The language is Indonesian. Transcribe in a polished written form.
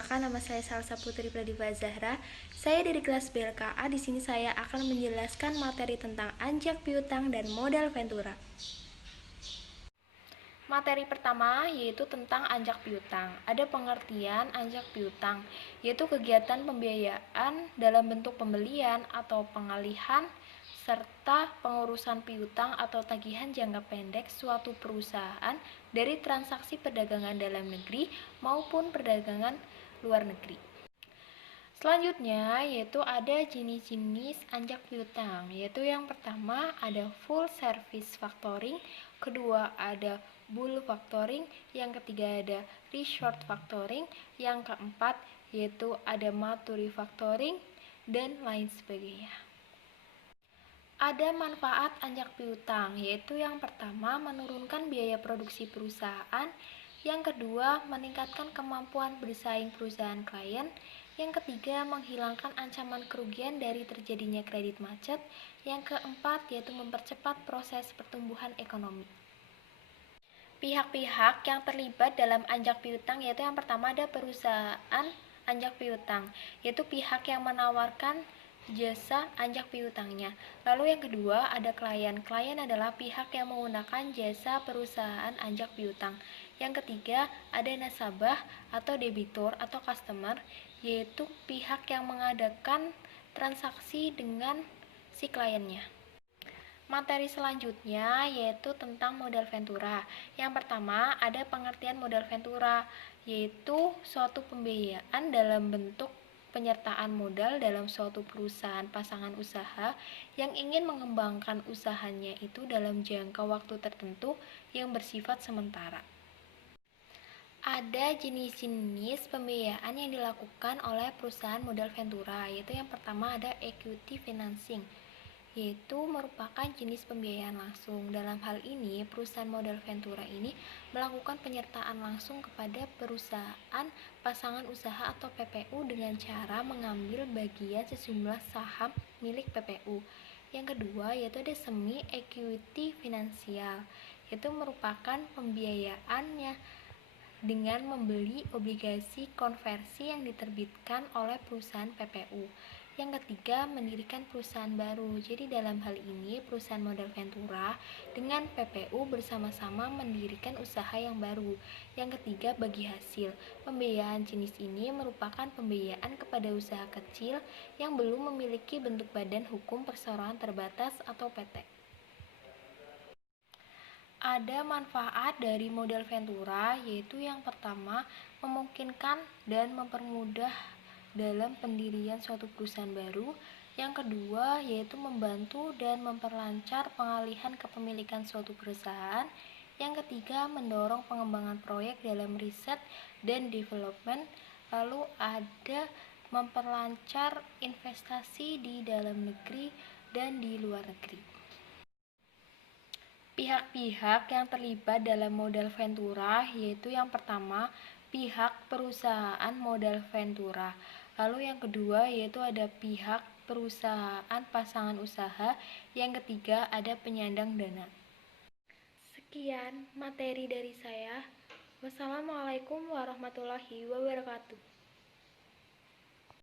Perkenalkan, nama saya Salsa Putri Pradipa Zahra. Saya dari kelas BLKA. Di sini saya akan menjelaskan materi tentang anjak piutang dan modal ventura. Materi pertama yaitu tentang anjak piutang. Ada pengertian anjak piutang, yaitu kegiatan pembiayaan dalam bentuk pembelian atau pengalihan serta pengurusan piutang atau tagihan jangka pendek suatu perusahaan dari transaksi perdagangan dalam negeri maupun perdagangan luar negeri. Selanjutnya yaitu ada jenis-jenis anjak piutang, yaitu yang pertama ada full service factoring, kedua ada bulk factoring, yang ketiga ada resort factoring, yang keempat yaitu ada maturi factoring, dan lain sebagainya. Ada manfaat anjak piutang, yaitu yang pertama menurunkan biaya produksi perusahaan, yang kedua meningkatkan kemampuan bersaing perusahaan klien, yang ketiga menghilangkan ancaman kerugian dari terjadinya kredit macet, yang keempat yaitu mempercepat proses pertumbuhan ekonomi. Pihak-pihak yang terlibat dalam anjak piutang yaitu yang pertama ada perusahaan anjak piutang, yaitu pihak yang menawarkan jasa anjak piutangnya. Lalu yang kedua ada klien. Klien adalah pihak yang menggunakan jasa perusahaan anjak piutang. Yang ketiga ada nasabah atau debitur atau customer, yaitu pihak yang mengadakan transaksi dengan si kliennya. Materi selanjutnya yaitu tentang modal ventura. Yang pertama ada pengertian modal ventura, yaitu suatu pembiayaan dalam bentuk penyertaan modal dalam suatu perusahaan pasangan usaha yang ingin mengembangkan usahanya itu dalam jangka waktu tertentu yang bersifat sementara. Ada jenis-jenis pembiayaan yang dilakukan oleh perusahaan modal ventura, yaitu yang pertama ada equity financing, yaitu merupakan jenis pembiayaan langsung. Dalam hal ini, perusahaan modal ventura ini melakukan penyertaan langsung kepada perusahaan pasangan usaha atau PPU dengan cara mengambil bagian sejumlah saham milik PPU. Yang kedua yaitu ada semi equity finansial, yaitu merupakan pembiayaannya dengan membeli obligasi konversi yang diterbitkan oleh perusahaan PPU. Yang ketiga, mendirikan perusahaan baru. Jadi dalam hal ini, perusahaan modal ventura dengan PPU bersama-sama mendirikan usaha yang baru. Yang ketiga, bagi hasil. Pembiayaan jenis ini merupakan pembiayaan kepada usaha kecil yang belum memiliki bentuk badan hukum perseroan terbatas atau PT. Ada manfaat dari modal ventura, yaitu yang pertama memungkinkan dan mempermudah dalam pendirian suatu perusahaan baru. Yang kedua yaitu membantu dan memperlancar pengalihan kepemilikan suatu perusahaan. Yang ketiga mendorong pengembangan proyek dalam riset dan development. Lalu ada memperlancar investasi di dalam negeri dan di luar negeri. Pihak-pihak yang terlibat dalam modal ventura yaitu yang pertama pihak perusahaan modal ventura. Lalu yang kedua yaitu ada pihak perusahaan pasangan usaha. Yang ketiga ada penyandang dana. Sekian materi dari saya. Wassalamualaikum warahmatullahi wabarakatuh.